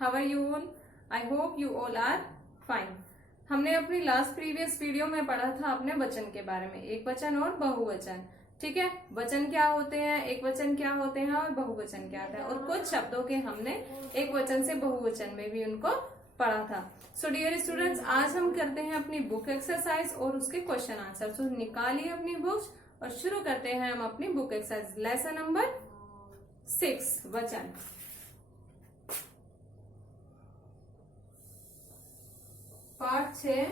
How are you all? I hope you all are fine. हमने अपनी last previous video में पढ़ा था अपने वचन के बारे में, एक वचन और बहुवचन। ठीक है, वचन क्या होते हैं, एक वचन क्या होते हैं और बहुवचन क्या होता है, और कुछ शब्दों के हमने एक वचन से बहुवचन में भी उनको पढ़ा था। सो डियर स्टूडेंट्स, आज हम करते हैं अपनी बुक एक्सरसाइज और उसके क्वेश्चन आंसर। सो निकालिए अपनी बुक्स और शुरू करते हैं हम अपनी बुक एक्सरसाइज। लेसन नंबर 6, वचन। पाठ 6,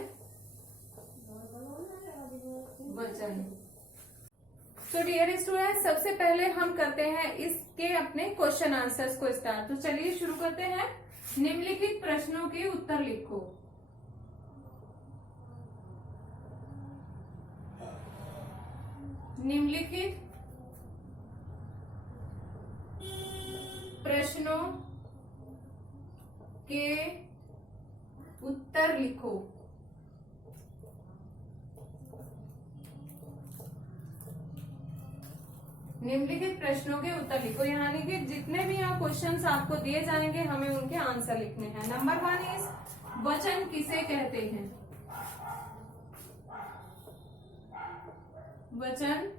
वचन। तो डियर स्टूडेंट, सबसे पहले हम करते हैं इसके अपने क्वेश्चन आंसर्स को स्टार्ट। तो चलिए शुरू करते हैं। निम्नलिखित प्रश्नों के उत्तर लिखो। निम्नलिखित प्रश्नों के उत्तर लिखो। निम्नलिखित प्रश्नों के उत्तर लिखो, यानी कि जितने भी यहाँ क्वेश्चंस आपको दिए जाएंगे हमें उनके आंसर लिखने हैं। नंबर 1 इज वचन किसे कहते हैं? वचन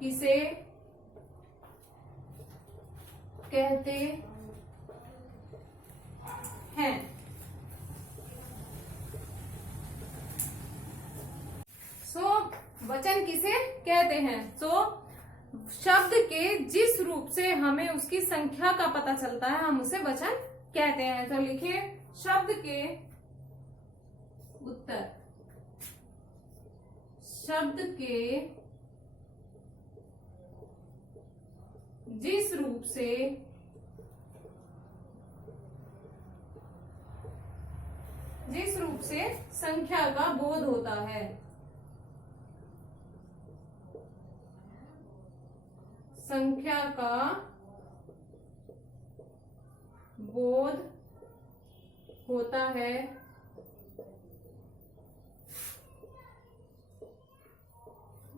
किसे कहते हैं? वचन किसे कहते हैं? शब्द के जिस रूप से हमें उसकी संख्या का पता चलता है हम उसे वचन कहते हैं। तो लिखिए, शब्द के उत्तर। शब्द के जिस रूप से संख्या का बोध होता है, संख्या का बोध होता है,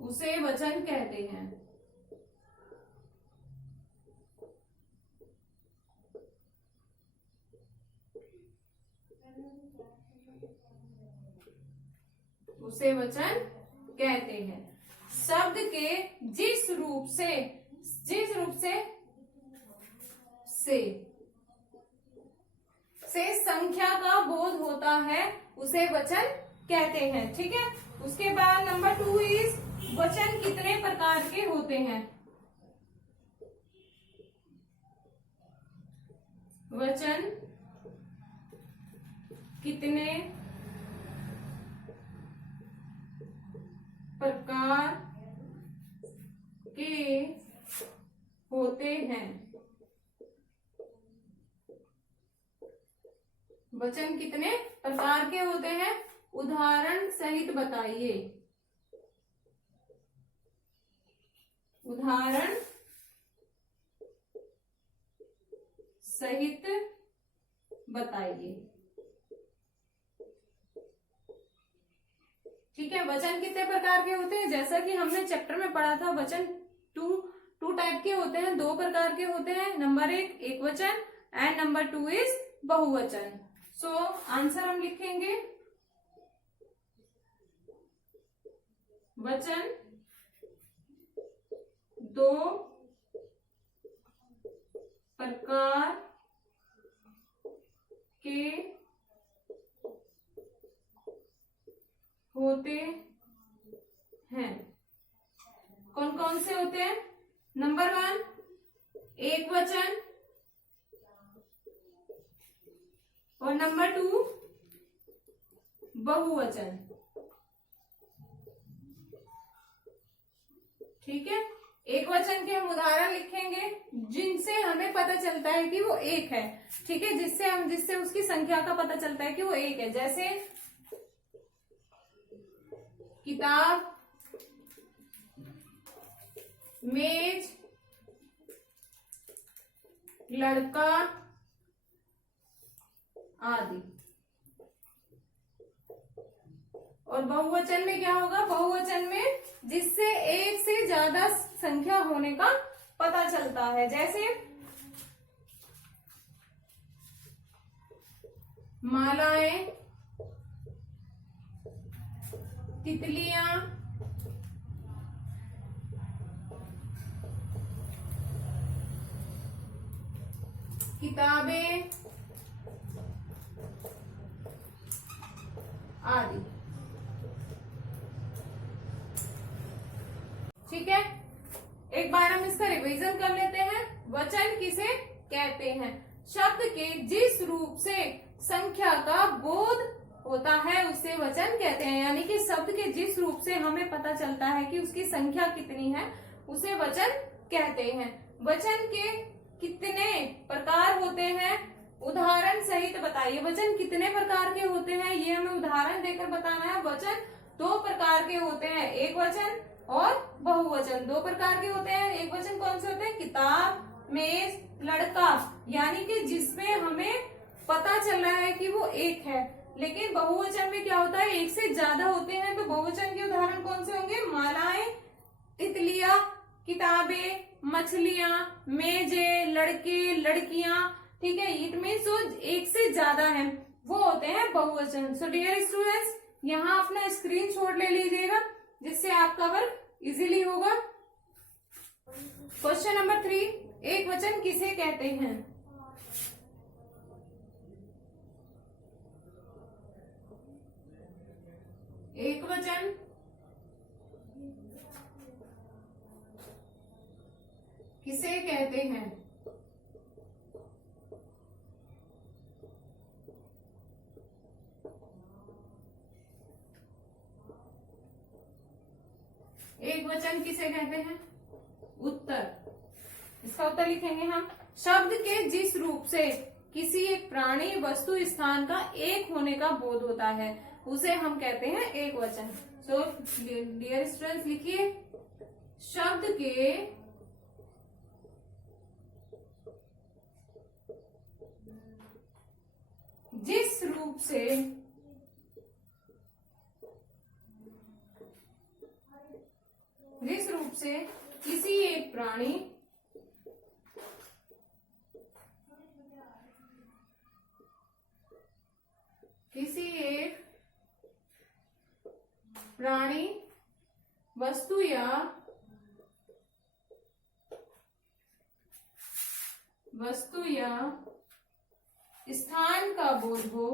उसे वचन कहते हैं। उसे वचन कहते हैं। शब्द के जिस रूप से संख्या का बोध होता है उसे वचन कहते हैं। ठीक है, उसके बाद नंबर 2 इज वचन कितने प्रकार के होते हैं? वचन कितने प्रकार के होते हैं? वचन कितने प्रकार के होते हैं? उदाहरण सहित बताइए। उदाहरण सहित बताइए। ठीक है, वचन कितने प्रकार के होते हैं? जैसा कि हमने चैप्टर में पढ़ा था, वचन टू टाइप के होते हैं, 2 प्रकार के होते हैं। नंबर 1 एक वचन एंड नंबर 2 इज बहुवचन। सो आंसर हम लिखेंगे, वचन 2 प्रकार के होते हैं। कौन कौन से होते हैं? नंबर 1 एक वचन और नंबर 2 बहुवचन। ठीक है, एक वचन के हम उदाहरण लिखेंगे जिनसे हमें पता चलता है कि वो एक है। ठीक है, जिससे उसकी संख्या का पता चलता है कि वो एक है। जैसे किताब, मेज, लड़का आदि। और बहुवचन में क्या होगा? बहुवचन में जिससे एक से ज्यादा संख्या होने का पता चलता है। जैसे मालाएं, तितलियां, किताबें आदि। ठीक है, एक बार हम इसका रिवीजन कर लेते हैं। वचन किसे कहते हैं? शब्द के जिस रूप से संख्या का बोध होता है उसे वचन कहते हैं। यानी कि शब्द के जिस रूप से हमें पता चलता है कि उसकी संख्या कितनी है उसे वचन कहते हैं। वचन के कितने प्रकार होते हैं? उदाहरण सहित बताइए। वचन कितने प्रकार के होते हैं ये हमें उदाहरण देकर बताना है। वचन दो प्रकार के होते हैं, एक वचन और बहुवचन। दो प्रकार के होते हैं। एक वचन कौन से होते हैं? किताब, मेज, लड़का, यानी कि जिसमें हमें पता चल रहा है कि वो एक है। लेकिन बहुवचन में क्या होता है? एक से ज्यादा होते हैं। तो बहुवचन के उदाहरण कौन से होंगे? मालाएं, तितलियां, किताबें, मछलियां, मेजे, लड़के, लड़कियां। ठीक है, इट मीन्स जो एक से ज्यादा है वो होते हैं बहुवचन। सो डियर स्टूडेंट्स, यहाँ अपना स्क्रीनशॉट ले लीजिएगा जिससे आपका वर्क इजीली होगा। क्वेश्चन नंबर 3, एक वचन किसे कहते हैं? एक वचन किसे कहते हैं? एक वचन किसे कहते हैं? उत्तर। इसका उत्तर लिखेंगे हम। शब्द के जिस रूप से किसी एक प्राणी, वस्तु, स्थान का एक होने का बोध होता है उसे हम कहते हैं एक वचन। सो डियर स्टूडेंट्स लिखिए, शब्द के जिस रूप से किसी एक प्राणी, वस्तु या स्थान का बोध हो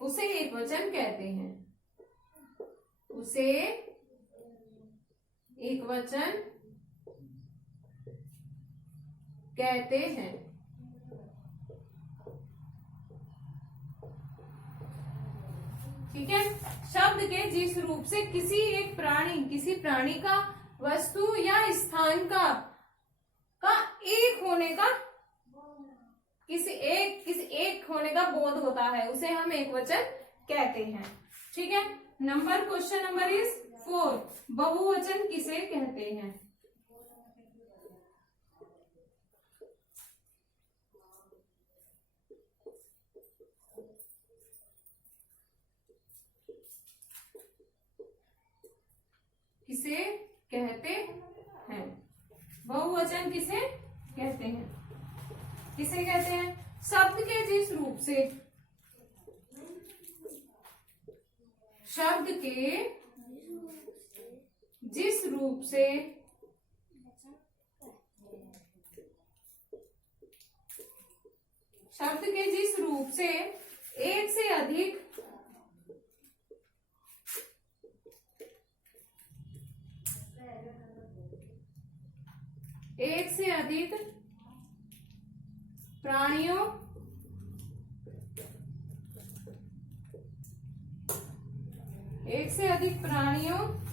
उसे एक वचन कहते हैं। उसे एक वचन कहते हैं। ठीक है, शब्द के जिस रूप से किसी प्राणी का, वस्तु या स्थान का एक होने का, किसी एक होने का बोध होता है उसे हम एक वचन कहते हैं। ठीक है, क्वेश्चन नंबर इज 4, बहुवचन किसे कहते हैं? किसे कहते हैं? बहुवचन किसे कहते हैं? किसे कहते हैं? शब्द के जिस रूप से, शब्द के जिस रूप से एक से अधिक प्राणियों,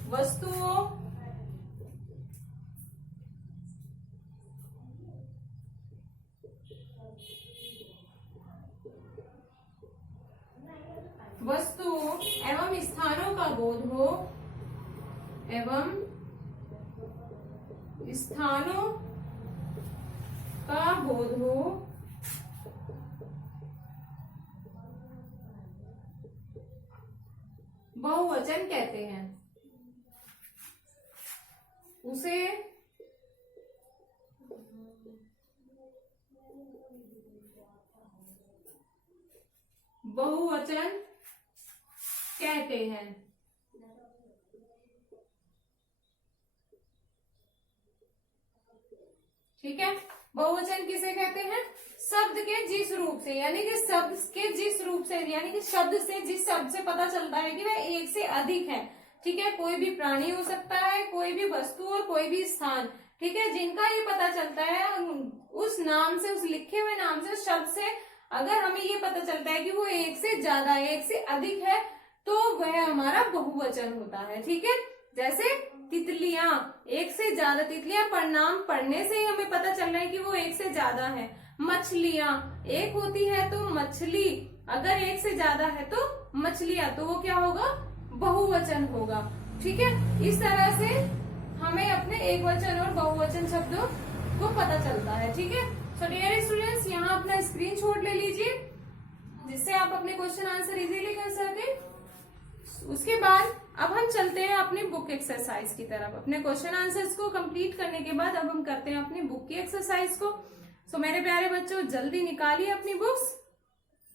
वस्तुओं, एवं स्थानों का बोध हो, बहुवचन कहते हैं। उसे बहुवचन कहते हैं। ठीक है, बहुवचन किसे कहते हैं? शब्द के जिस रूप से, यानी कि शब्द के जिस रूप से, यानी कि शब्द से, जिस शब्द से पता चलता है कि वह एक से अधिक है। ठीक है, कोई भी प्राणी हो सकता है, कोई भी वस्तु और कोई भी स्थान। ठीक है, जिनका ये पता चलता है उस नाम से, उस लिखे हुए नाम से, उस शब्द से अगर हमें ये पता चलता है कि वो एक से ज्यादा है, एक से अधिक है, तो वह हमारा बहुवचन होता है। ठीक है, जैसे तितलियां, एक से ज्यादा तितलियां, नाम पढ़ने से ही हमें पता चल रहा है कि वो एक से ज्यादा है। मछलियां एक होती है तो मछली, अगर एक से ज्यादा है तो मछलियां, तो वो क्या होगा? बहुवचन होगा। ठीक है, इस तरह से हमें अपने एक वचन और बहुवचन शब्दों को पता चलता है। ठीक है, सो डियर स्टूडेंट्स, यहाँ अपना स्क्रीनशॉट ले लीजिए जिससे आप अपने क्वेश्चन आंसर इजीली कर सके। उसके बाद अब हम चलते हैं अपनी बुक एक्सरसाइज की तरफ। अपने क्वेश्चन आंसर्स को कंप्लीट करने के बाद अब हम करते हैं अपनी बुक की एक्सरसाइज को। सो मेरे प्यारे बच्चों, जल्दी निकालिए अपनी बुक्स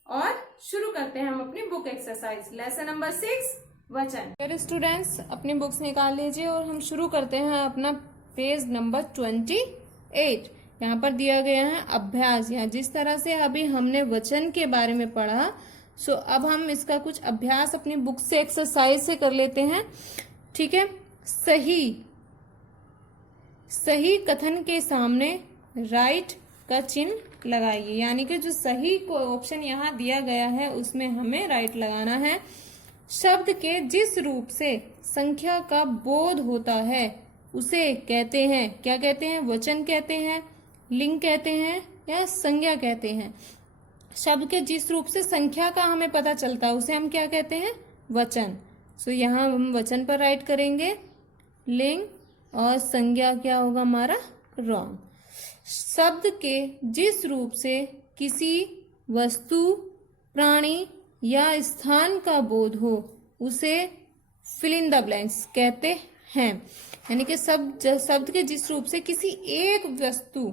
और शुरू करते हैं हम अपनी बुक एक्सरसाइज। लेसन नंबर 6, वचन। मेरे स्टूडेंट्स, अपनी बुक्स निकाल लीजिए और हम शुरू करते हैं अपना पेज नंबर 28। यहाँ पर दिया गया है अभ्यास। यहाँ जिस तरह से अभी हमने वचन के बारे में पढ़ा, सो अब हम इसका कुछ अभ्यास अपनी बुक से, एक्सरसाइज से कर लेते हैं। ठीक है, सही कथन के सामने राइट का चिन्ह लगाइए, यानी कि जो सही को ऑप्शन यहाँ दिया गया है उसमें हमें राइट लगाना है। शब्द के जिस रूप से संख्या का बोध होता है उसे कहते हैं, क्या कहते हैं? वचन कहते हैं, लिंग कहते हैं या संज्ञा कहते हैं। शब्द के जिस रूप से संख्या का हमें पता चलता है उसे हम क्या कहते हैं? वचन। सो यहाँ हम वचन पर राइट करेंगे, लिंग और संज्ञा क्या होगा हमारा? रॉन्ग। शब्द के जिस रूप से किसी वस्तु, प्राणी या स्थान का बोध हो उसे फिल इन द ब्लैंक्स कहते हैं। यानी कि शब्द के जिस रूप से किसी एक वस्तु,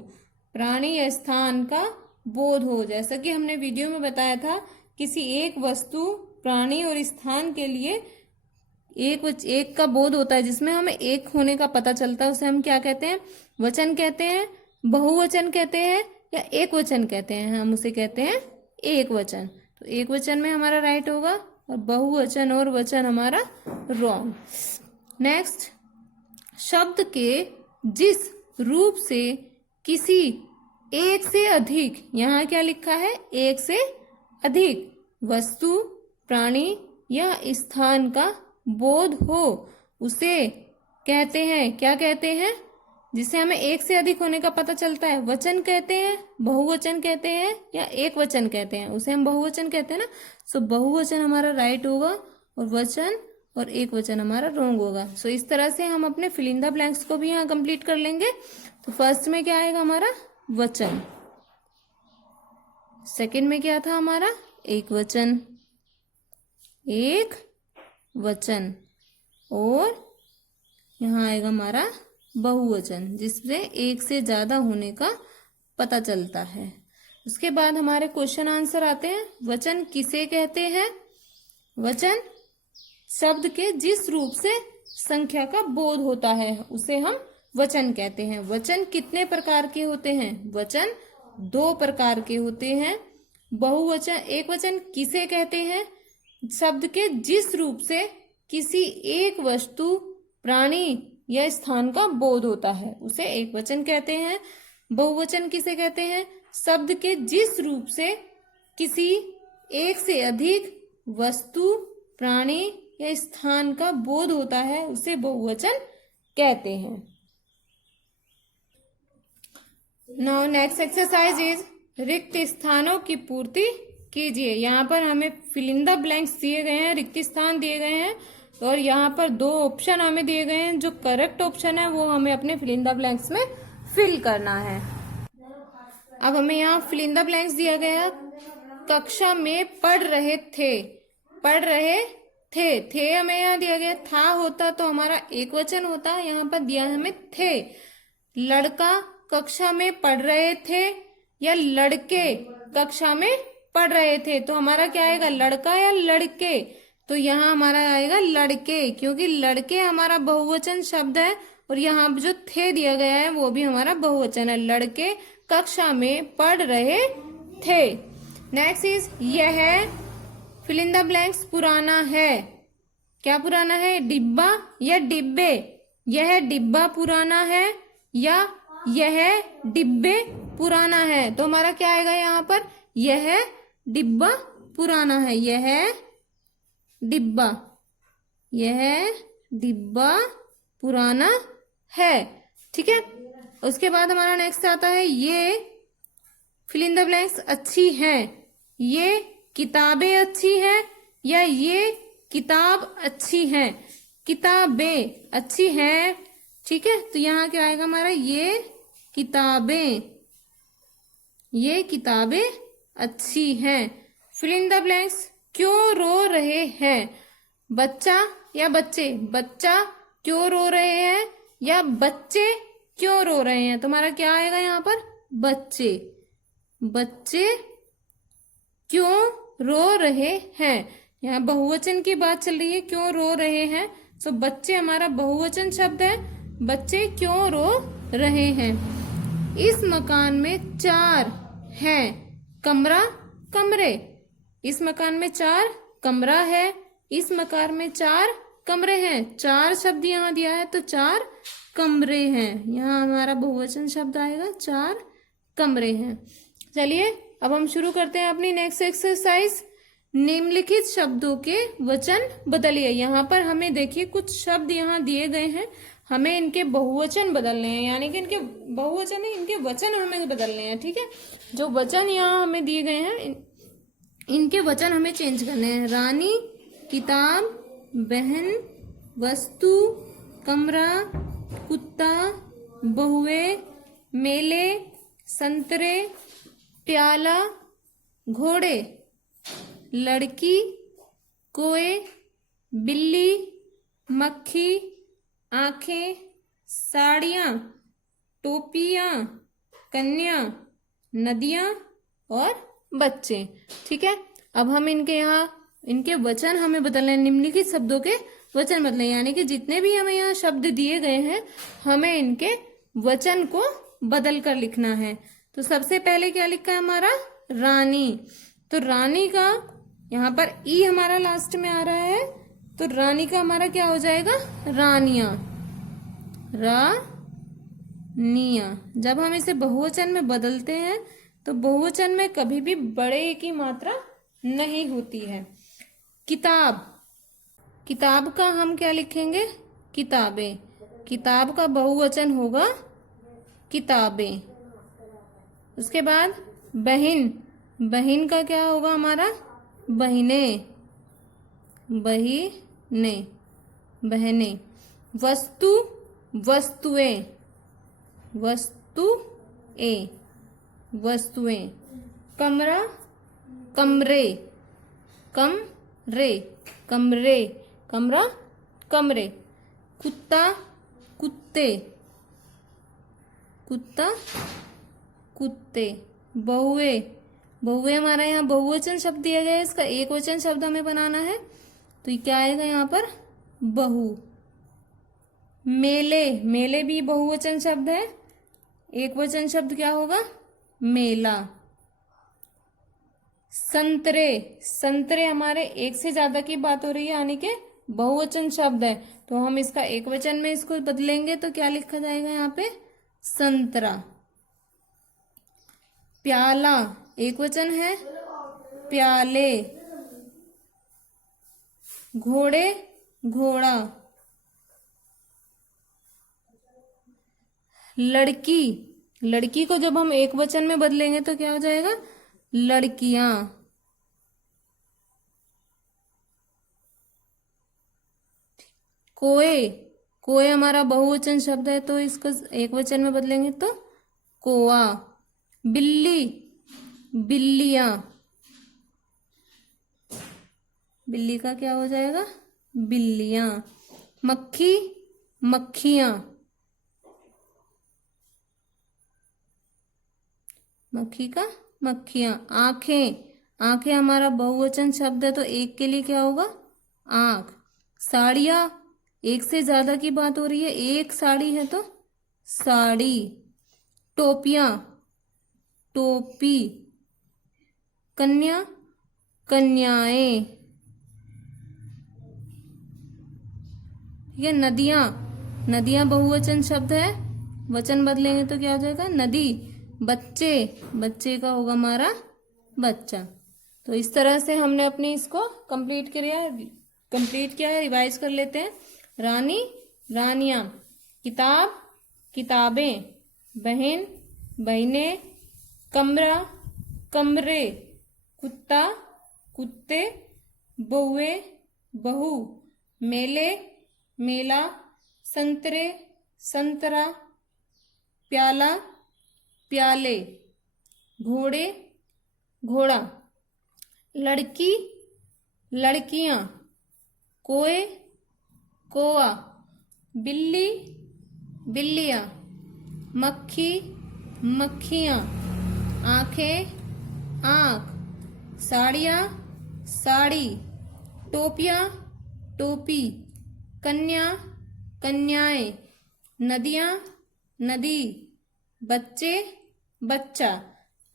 प्राणी या स्थान का बोध हो, जैसा कि हमने वीडियो में बताया था, किसी एक वस्तु, प्राणी और स्थान के लिए एक का बोध होता है जिसमें हमें एक होने का पता चलता है, उसे हम क्या कहते हैं? वचन कहते हैं, बहुवचन कहते हैं या एक वचन कहते हैं। हम उसे कहते हैं एक वचन। तो एक वचन में हमारा राइट होगा और बहुवचन और वचन हमारा रॉन्ग। नेक्स्ट, शब्द के जिस रूप से किसी एक से अधिक, यहाँ क्या लिखा है? एक से अधिक वस्तु, प्राणी या स्थान का बोध हो उसे कहते हैं, क्या कहते हैं? जिससे हमें एक से अधिक होने का पता चलता है, वचन कहते हैं, बहुवचन कहते हैं या एक वचन कहते हैं, उसे हम बहुवचन कहते हैं ना। सो बहुवचन हमारा राइट होगा और वचन और एक वचन हमारा रॉन्ग होगा। सो इस तरह से हम अपने फिल इन द ब्लैंक्स को भी यहाँ कंप्लीट कर लेंगे। तो फर्स्ट में क्या आएगा हमारा? वचन। सेकंड में क्या था हमारा? एक वचन, एक वचन। और यहाँ आएगा हमारा बहुवचन, जिससे एक से ज्यादा होने का पता चलता है। उसके बाद हमारे क्वेश्चन आंसर आते हैं। वचन किसे कहते हैं? वचन शब्द के जिस रूप से संख्या का बोध होता है उसे हम वचन कहते हैं। वचन कितने प्रकार के होते हैं? वचन 2 प्रकार के होते हैं। बहुवचन, एक वचन किसे कहते हैं? शब्द के जिस रूप से किसी एक वस्तु, प्राणी या स्थान का बोध होता है उसे एक वचन कहते हैं। बहुवचन किसे कहते हैं? शब्द के जिस रूप से किसी एक से अधिक वस्तु, प्राणी या स्थान का बोध होता है उसे बहुवचन कहते हैं। नाउ नेक्स्ट एक्सरसाइज इज रिक्त स्थानों की पूर्ति कीजिए। यहाँ पर हमें फिल इन द ब्लैंक्स दिए गए हैं, रिक्त स्थान दिए गए हैं और यहाँ पर 2 ऑप्शन हमें दिए गए हैं। जो करेक्ट ऑप्शन है वो हमें अपने फिल इन द ब्लैंक्स में फिल करना है। अब हमें यहाँ फिल इन द ब्लैंक्स दिया गया, कक्षा में पढ़ रहे थे, पढ़ रहे थे हमें यहाँ दिया गया, था होता तो हमारा एक वचन होता, यहाँ पर दिया हमें थे। लड़का कक्षा में पढ़ रहे थे या लड़के कक्षा में पढ़ रहे थे, तो हमारा क्या आएगा, लड़का या लड़के। तो यहाँ हमारा आएगा लड़के, क्योंकि लड़के हमारा बहुवचन शब्द है और यहाँ जो थे दिया गया है वो भी हमारा बहुवचन है। लड़के कक्षा में पढ़ रहे थे। नेक्स्ट इज यह फिल इन द ब्लैंक्स पुराना है। क्या पुराना है, डिब्बा या डिब्बे। यह डिब्बा पुराना है या यह डिब्बे पुराना है, तो हमारा क्या आएगा यहाँ पर, यह डिब्बा पुराना है। यह डिब्बा पुराना है। ठीक है, उसके बाद हमारा नेक्स्ट आता है ये फिल इन द ब्लैंक्स अच्छी है। ये किताबें अच्छी हैं या ये किताब अच्छी है। किताबें अच्छी हैं, ठीक है, तो यहाँ क्या आएगा हमारा, ये किताबें अच्छी हैं। फिल इन द ब्लैंक्स क्यों रो रहे हैं। बच्चा या बच्चे, बच्चा क्यों रो रहे हैं या बच्चे क्यों रो रहे हैं, तो हमारा क्या आएगा यहाँ पर, बच्चे क्यों रो रहे हैं। यहाँ बहुवचन की बात चल रही है, क्यों रो रहे हैं, तो बच्चे हमारा बहुवचन शब्द है, बच्चे क्यों रो रहे हैं। इस मकान में 4 हैं कमरा कमरे। इस मकान में 4 कमरा है, इस मकान में 4 कमरे हैं। 4 शब्द यहाँ दिया है तो 4 कमरे हैं, यहाँ हमारा बहुवचन शब्द आएगा, 4 कमरे हैं। चलिए अब हम शुरू करते हैं अपनी नेक्स्ट एक्सरसाइज। निम्नलिखित शब्दों के वचन बदलिए। यहाँ पर हमें देखिए कुछ शब्द यहाँ दिए गए हैं, हमें इनके बहुवचन बदलने हैं, यानी कि इनके बहुवचन नहीं, इनके वचन हमें बदलने हैं। ठीक है, जो वचन यहाँ हमें दिए गए हैं इनके वचन हमें चेंज करने हैं। रानी, किताब, बहन, वस्तु, कमरा, कुत्ता, बहुए, मेले, संतरे, प्याला, घोड़े, लड़की, कोए, बिल्ली, मक्खी, आंखें, साड़ियाँ, टोपियाँ, कन्या, नदियाँ और बच्चे। ठीक है, अब हम इनके वचन हमें बदलने हैं। निम्नलिखित शब्दों के वचन बदलने, यानी कि जितने भी हमें यहाँ शब्द दिए गए हैं हमें इनके वचन को बदल कर लिखना है। तो सबसे पहले क्या लिखा है हमारा, रानी। तो रानी का यहाँ पर ई हमारा लास्ट में आ रहा है, तो रानी का हमारा क्या हो जाएगा, रानिया। जब हम इसे बहुवचन में बदलते हैं तो बहुवचन में कभी भी बड़े की मात्रा नहीं होती है। किताब का हम क्या लिखेंगे, किताबें। किताब का बहुवचन होगा किताबें। उसके बाद बहन का क्या होगा हमारा, बहने। वस्तुएं। कमरा, कमरे। कुत्ता, कुत्ते। बहुए हमारा यहाँ बहुवचन शब्द दिया गया है, इसका एक वचन शब्द हमें बनाना है, तो ये क्या आएगा यहाँ पर, बहु। मेले भी बहुवचन शब्द है, एक वचन शब्द क्या होगा, मेला। संतरे हमारे एक से ज्यादा की बात हो रही है, यानी कि बहुवचन शब्द है, तो हम इसका एक वचन में इसको बदलेंगे तो क्या लिखा जाएगा यहाँ पे, संतरा। प्याला एक वचन है, प्याले। घोड़ा। लड़की को जब हम एक वचन में बदलेंगे तो क्या हो जाएगा, लड़कियां। कोए हमारा बहुवचन शब्द है, तो इसको एक वचन में बदलेंगे तो कोआ। बिल्लियां। बिल्ली का क्या हो जाएगा, बिल्लियां। मक्खी, मक्खियां। मक्खी का मक्खियां। आंखें, आंखें हमारा बहुवचन शब्द है तो एक के लिए क्या होगा? आंख। साड़ियां, एक से ज्यादा की बात हो रही है, एक साड़ी है तो साड़ी। टोपियां, टोपी। कन्या, कन्याएं। ठीक है। नदियां, नदियां बहुवचन शब्द है, वचन बदलेंगे तो क्या हो जाएगा? नदी। बच्चे, बच्चे का होगा हमारा बच्चा। तो इस तरह से हमने अपनी इसको कंप्लीट किया है। रिवाइज कर लेते हैं। रानी, रानियां। किताब, किताबें। बहन, बहनें। कमरा, कमरे। कुत्ता, कुत्ते। बहुए, बहू। मेले, मेला। संतरे, संतरा। प्याला, प्याले। घोड़े, घोड़ा। लड़की, लड़कियां। कोए, कोआ। बिल्ली, बिल्लियां। मक्खी, मक्खियां। आंखें, आंख। साड़ियां, साड़ी। टोपियां, टोपी। कन्या, कन्याएं। नदियां, नदी। बच्चे, बच्चा।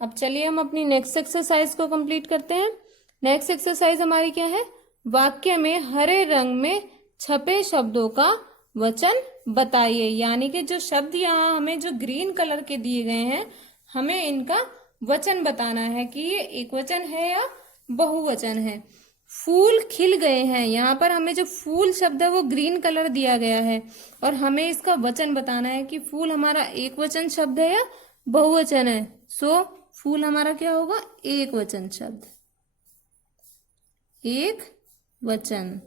अब चलिए हम अपनी नेक्स्ट एक्सरसाइज को कंप्लीट करते हैं। नेक्स्ट एक्सरसाइज हमारी क्या है? वाक्य में हरे रंग में छपे शब्दों का वचन बताइए। यानी कि जो शब्द यहाँ हमें जो ग्रीन कलर के दिए गए हैं, हमें इनका वचन बताना है कि ये एक वचन है या बहुवचन है। फूल खिल गए हैं, यहाँ पर हमें जो फूल शब्द है वो ग्रीन कलर दिया गया है और हमें इसका वचन बताना है कि फूल हमारा एक वचन शब्द है या बहुवचन है। सो फूल हमारा क्या होगा? एक वचन शब्द, एक वचन।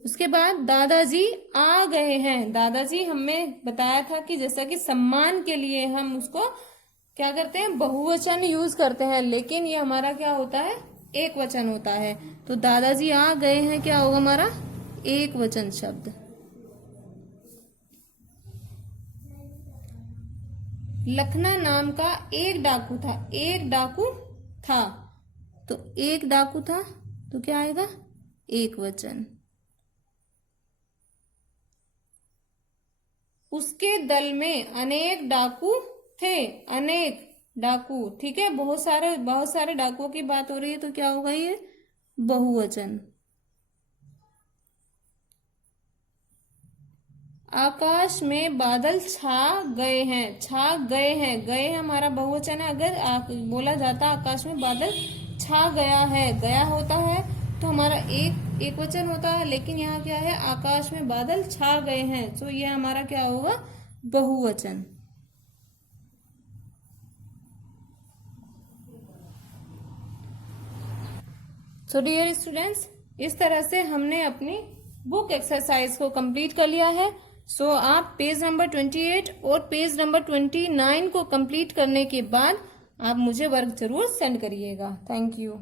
उसके बाद दादाजी आ गए हैं। दादाजी हमें बताया था कि जैसा कि सम्मान के लिए हम उसको क्या करते हैं? बहुवचन यूज करते हैं, लेकिन ये हमारा क्या होता है? एक वचन होता है। तो दादाजी आ गए हैं क्या होगा हमारा? एक वचन शब्द। लखना नाम का एक डाकू था। एक डाकू था, तो एक डाकू था तो क्या आएगा? एक वचन। उसके दल में अनेक डाकू थे। अनेक डाकू, ठीक है, बहुत सारे डाकुओं की बात हो रही है तो क्या होगा? ये बहुवचन। आकाश में बादल छा गए हैं। छा गए हैं, गए हमारा बहुवचन है। अगर बोला जाता आकाश में बादल छा गया है, गया होता है तो हमारा एक वचन होता है, लेकिन यहाँ क्या है? आकाश में बादल छा गए हैं, तो ये हमारा क्या होगा? बहुवचन। सो डियर स्टूडेंट्स, इस तरह से हमने अपनी बुक एक्सरसाइज को कंप्लीट कर लिया है। सो आप पेज नंबर 28 और पेज नंबर 29 को कंप्लीट करने के बाद आप मुझे वर्क जरूर सेंड करिएगा। Thank you.